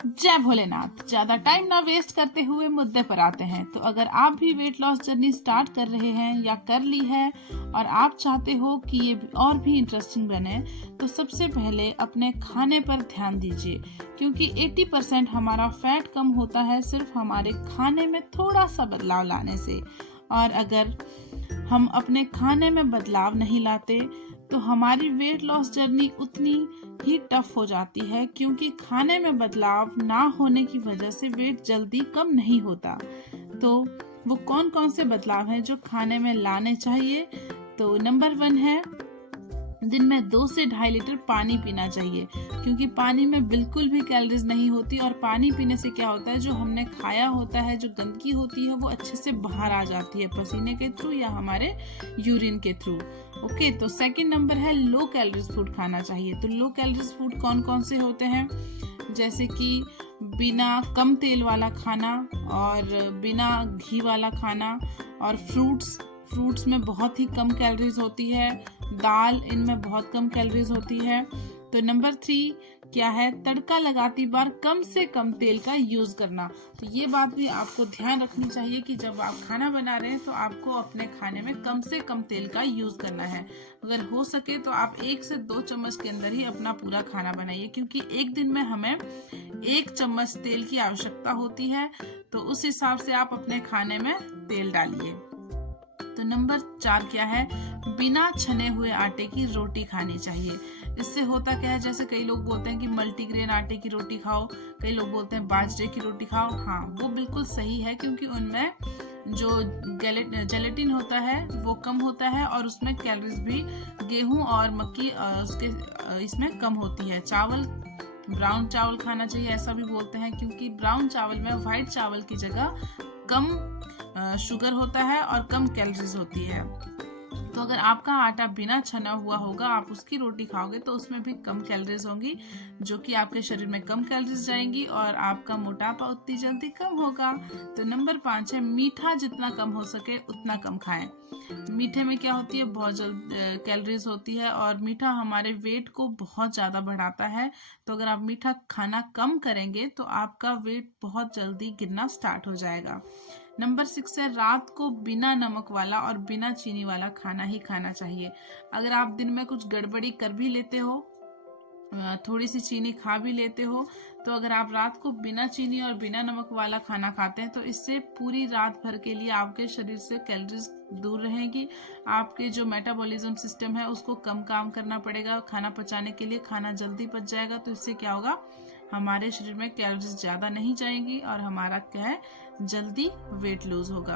जय भोलेनाथ। ज्यादा टाइम ना वेस्ट करते हुए मुद्दे पर आते हैं। तो अगर आप भी वेट लॉस जर्नी स्टार्ट कर रहे हैं या कर ली है और आप चाहते हो कि ये और भी इंटरेस्टिंग बने, तो सबसे पहले अपने खाने पर ध्यान दीजिए, क्योंकि 80% हमारा फैट कम होता है सिर्फ हमारे खाने में थोड़ा सा बदलाव लाने से। और अगर हम अपने खाने में बदलाव नहीं लाते तो हमारी वेट लॉस जर्नी उतनी ही टफ हो जाती है, क्योंकि खाने में बदलाव ना होने की वजह से वेट जल्दी कम नहीं होता। तो वो कौन कौन से बदलाव हैं जो खाने में लाने चाहिए? तो नंबर 1 है, दिन में 2 से 2.5 लीटर पानी पीना चाहिए, क्योंकि पानी में बिल्कुल भी कैलोरीज नहीं होती। और पानी पीने से क्या होता है, जो हमने खाया होता है, जो गंदगी होती है, वो अच्छे से बाहर आ जाती है पसीने के थ्रू या हमारे यूरिन के थ्रू। ओके, तो सेकंड नंबर है, लो कैलोरीज फूड खाना चाहिए। तो लो कैलोरीज फूड कौन कौन से होते हैं? जैसे कि बिना कम तेल वाला खाना और बिना घी वाला खाना, और फ्रूट्स में बहुत ही कम कैलोरीज होती है। दाल, इनमें बहुत कम कैलोरीज होती है। तो नंबर 3 क्या है, तड़का लगाती बार कम से कम तेल का यूज करना। तो ये बात भी आपको ध्यान रखनी चाहिए कि जब आप खाना बना रहे हैं तो आपको अपने खाने में कम से कम तेल का यूज करना है। अगर हो सके तो आप 1 से 2 चम्मच के अंदर ही अपना पूरा खाना बनाइए, क्योंकि एक दिन में हमें 1 चम्मच तेल की आवश्यकता होती है। तो उस हिसाब से आप अपने खाने में तेल डालिए। तो नंबर 4 क्या है, बिना छने हुए आटे की रोटी खानी चाहिए। इससे होता क्या है, जैसे कई लोग बोलते हैं कि मल्टीग्रेन आटे की रोटी खाओ, कई लोग बोलते हैं बाजरे की रोटी खाओ। हाँ, वो बिल्कुल सही है, क्योंकि उनमें जो जेलेटिन होता है वो कम होता है और उसमें कैलोरीज भी गेहूं और मक्की इसमें कम होती है। चावल, ब्राउन चावल खाना चाहिए, ऐसा भी बोलते हैं, क्योंकि ब्राउन चावल में व्हाइट चावल की जगह कम शुगर होता है और कम कैलोरीज होती है। तो अगर आपका आटा बिना छना हुआ होगा, आप उसकी रोटी खाओगे तो उसमें भी कम कैलोरीज होंगी, जो कि आपके शरीर में कम कैलोरीज जाएंगी और आपका मोटापा उतनी जल्दी कम होगा। तो नंबर 5 है, मीठा जितना कम हो सके उतना कम खाएं। मीठे में क्या होती है, बहुत जल्द कैलोरीज होती है और मीठा हमारे वेट को बहुत ज़्यादा बढ़ाता है। तो अगर आप मीठा खाना कम करेंगे तो आपका वेट बहुत जल्दी गिरना स्टार्ट हो जाएगा। नंबर 6 है, रात को बिना नमक वाला और बिना चीनी वाला खाना ही खाना चाहिए। अगर आप दिन में कुछ गड़बड़ी कर भी लेते हो, थोड़ी सी चीनी खा भी लेते हो, तो अगर आप रात को बिना चीनी और बिना नमक वाला खाना खाते हैं तो इससे पूरी रात भर के लिए आपके शरीर से कैलोरीज दूर रहेगी। आपके जो मेटाबॉलिज्म सिस्टम है उसको कम काम करना पड़ेगा खाना पचाने के लिए, खाना जल्दी पच जाएगा। तो इससे क्या होगा, हमारे शरीर में कैलोरीज ज़्यादा नहीं जाएंगी और हमारा क्या है, जल्दी वेट लूज होगा।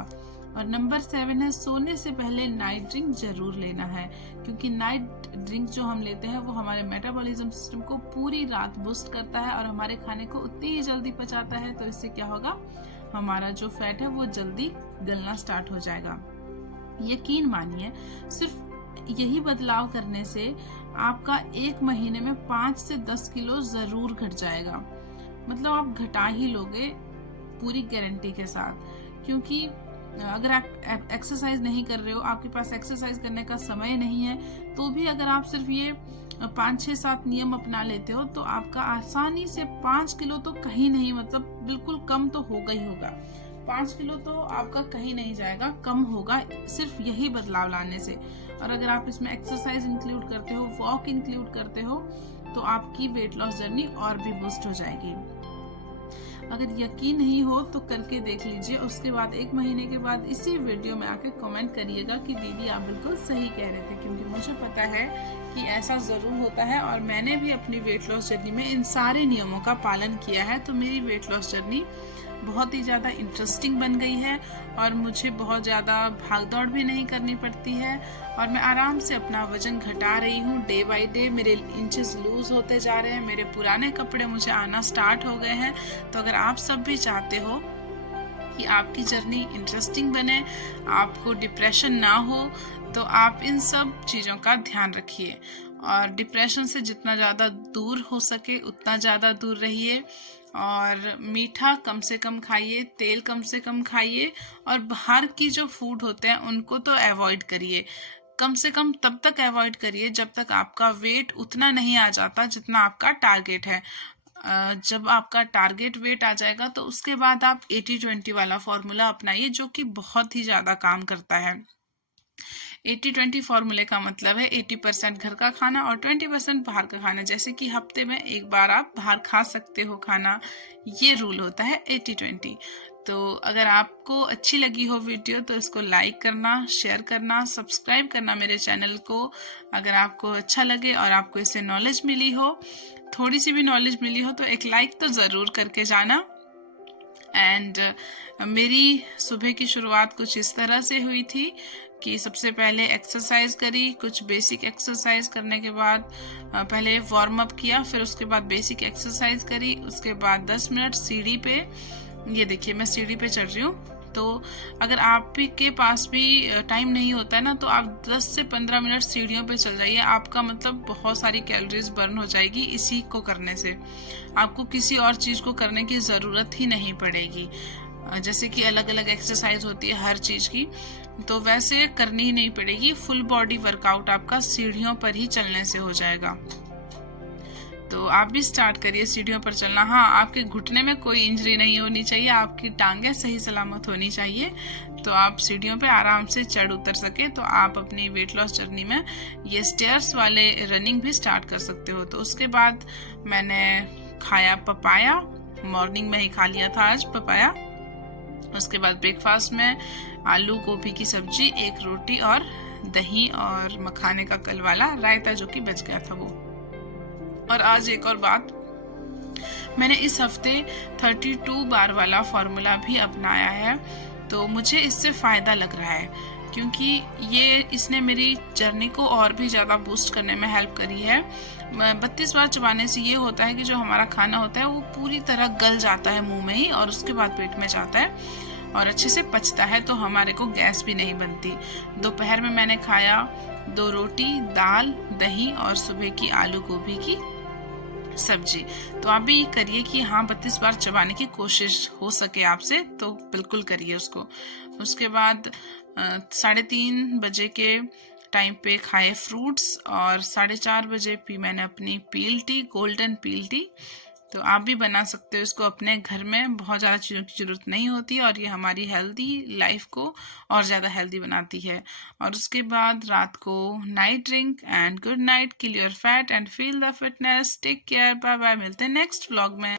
और नंबर 7 है, सोने से पहले नाइट ड्रिंक जरूर लेना है, क्योंकि नाइट ड्रिंक जो हम लेते हैं वो हमारे मेटाबॉलिज्म सिस्टम को पूरी रात बूस्ट करता है और हमारे खाने को उतनी ही जल्दी पचाता है। तो इससे क्या होगा, हमारा जो फैट है वो जल्दी गलना स्टार्ट हो जाएगा। यकीन मानिए, सिर्फ यही बदलाव करने से आपका 1 महीने में 5 से 10 किलो जरूर घट जाएगा। मतलब आप घटा ही लोगे पूरी गारंटी के साथ, क्योंकि अगर आप एक्सरसाइज नहीं कर रहे हो, आपके पास एक्सरसाइज करने का समय नहीं है, तो भी अगर आप सिर्फ ये 5-6-7 नियम अपना लेते हो तो आपका आसानी से 5 किलो तो कहीं नहीं, मतलब बिल्कुल कम तो होगा ही होगा। 5 किलो तो आपका कहीं नहीं जाएगा, कम होगा सिर्फ यही बदलाव लाने से। और अगर आप इसमें एक्सरसाइज इंक्लूड करते हो, वॉक इंक्लूड करते हो, तो आपकी वेट लॉस जर्नी और भी बूस्ट हो जाएगी। अगर यकीन नहीं हो तो करके देख लीजिए, उसके बाद 1 महीने के बाद इसी वीडियो में आके कमेंट करिएगा कि दीदी आप बिल्कुल सही कह रहे थे, क्योंकि मुझे पता है कि ऐसा ज़रूर होता है और मैंने भी अपनी वेट लॉस जर्नी में इन सारे नियमों का पालन किया है। तो मेरी वेट लॉस जर्नी बहुत ही ज़्यादा इंटरेस्टिंग बन गई है और मुझे बहुत ज़्यादा भाग दौड़ भी नहीं करनी पड़ती है और मैं आराम से अपना वजन घटा रही हूँ। डे बाय डे मेरे इंचेस लूज होते जा रहे हैं, मेरे पुराने कपड़े मुझे आना स्टार्ट हो गए हैं। तो अगर आप सब भी चाहते हो कि आपकी जर्नी इंटरेस्टिंग बने, आपको डिप्रेशन ना हो, तो आप इन सब चीज़ों का ध्यान रखिए और डिप्रेशन से जितना ज़्यादा दूर हो सके उतना ज़्यादा दूर रहिए। और मीठा कम से कम खाइए, तेल कम से कम खाइए और बाहर की जो फूड होते हैं उनको तो अवॉइड करिए। कम से कम तब तक अवॉइड करिए जब तक आपका वेट उतना नहीं आ जाता जितना आपका टारगेट है। जब आपका टारगेट वेट आ जाएगा तो उसके बाद आप 80-20 वाला फॉर्मूला अपनाइए, जो कि बहुत ही ज़्यादा काम करता है। 80-20 फॉर्मूले का मतलब है 80% घर का खाना और 20% बाहर का खाना। जैसे कि हफ्ते में एक बार आप बाहर खा सकते हो खाना, ये रूल होता है 80-20। तो अगर आपको अच्छी लगी हो वीडियो तो इसको लाइक करना, शेयर करना, सब्सक्राइब करना मेरे चैनल को। अगर आपको अच्छा लगे और आपको इससे नॉलेज मिली हो, थोड़ी सी भी नॉलेज मिली हो, तो एक लाइक तो ज़रूर करके जाना। एंड मेरी सुबह की शुरुआत कुछ इस तरह से हुई थी कि सबसे पहले एक्सरसाइज करी। कुछ बेसिक एक्सरसाइज करने के बाद पहले वार्म अप किया, फिर उसके बाद बेसिक एक्सरसाइज करी। उसके बाद 10 मिनट सीढ़ी पे, ये देखिए मैं सीढ़ी पे चढ़ रही हूँ। तो अगर आप के पास भी टाइम नहीं होता है ना, तो आप 10 से 15 मिनट सीढ़ियों पे चल जाइए। आपका मतलब बहुत सारी कैलोरीज बर्न हो जाएगी इसी को करने से। आपको किसी और चीज़ को करने की ज़रूरत ही नहीं पड़ेगी। जैसे कि अलग अलग एक्सरसाइज होती है हर चीज़ की, तो वैसे करनी ही नहीं पड़ेगी। फुल बॉडी वर्कआउट आपका सीढ़ियों पर ही चलने से हो जाएगा। तो आप भी स्टार्ट करिए सीढ़ियों पर चलना। हाँ, आपके घुटने में कोई इंजरी नहीं होनी चाहिए, आपकी टांगें सही सलामत होनी चाहिए, तो आप सीढ़ियों पे आराम से चढ़ उतर सके। तो आप अपनी वेट लॉस जर्नी में ये स्टेयर्स वाले रनिंग भी स्टार्ट कर सकते हो। तो उसके बाद मैंने खाया पपाया, मॉर्निंग में ही खा लिया था आज पपाया। उसके बाद ब्रेकफास्ट में आलू गोभी की सब्जी, एक रोटी और दही और मखाने का कल वाला रायता जो कि बच गया था वो। और आज एक और बात, मैंने इस हफ्ते 32 बार वाला फॉर्मूला भी अपनाया है। तो मुझे इससे फ़ायदा लग रहा है, क्योंकि इसने मेरी जर्नी को और भी ज़्यादा बूस्ट करने में हेल्प करी है। 32 बार चबाने से ये होता है कि जो हमारा खाना होता है वो पूरी तरह गल जाता है मुंह में ही, और उसके बाद पेट में जाता है और अच्छे से पचता है, तो हमारे को गैस भी नहीं बनती। दोपहर में मैंने खाया 2 रोटी, दाल, दही और सुबह की आलू गोभी की सब्जी। तो आप भी करिए कि हाँ 32 बार चबाने की कोशिश हो सके आपसे, तो बिल्कुल करिए उसको। उसके बाद 3:30 बजे के टाइम पे खाए फ्रूट्स, और 4:30 बजे पी मैंने अपनी पील टी, गोल्डन पील टी। तो आप भी बना सकते हो इसको अपने घर में, बहुत ज़्यादा चीज़ों की ज़रूरत नहीं होती, और ये हमारी हेल्दी लाइफ को और ज़्यादा हेल्दी बनाती है। और उसके बाद रात को night drink. And good night, kill your fat and feel the fitness. Take care, bye bye, मिलते हैं नेक्स्ट व्लॉग में।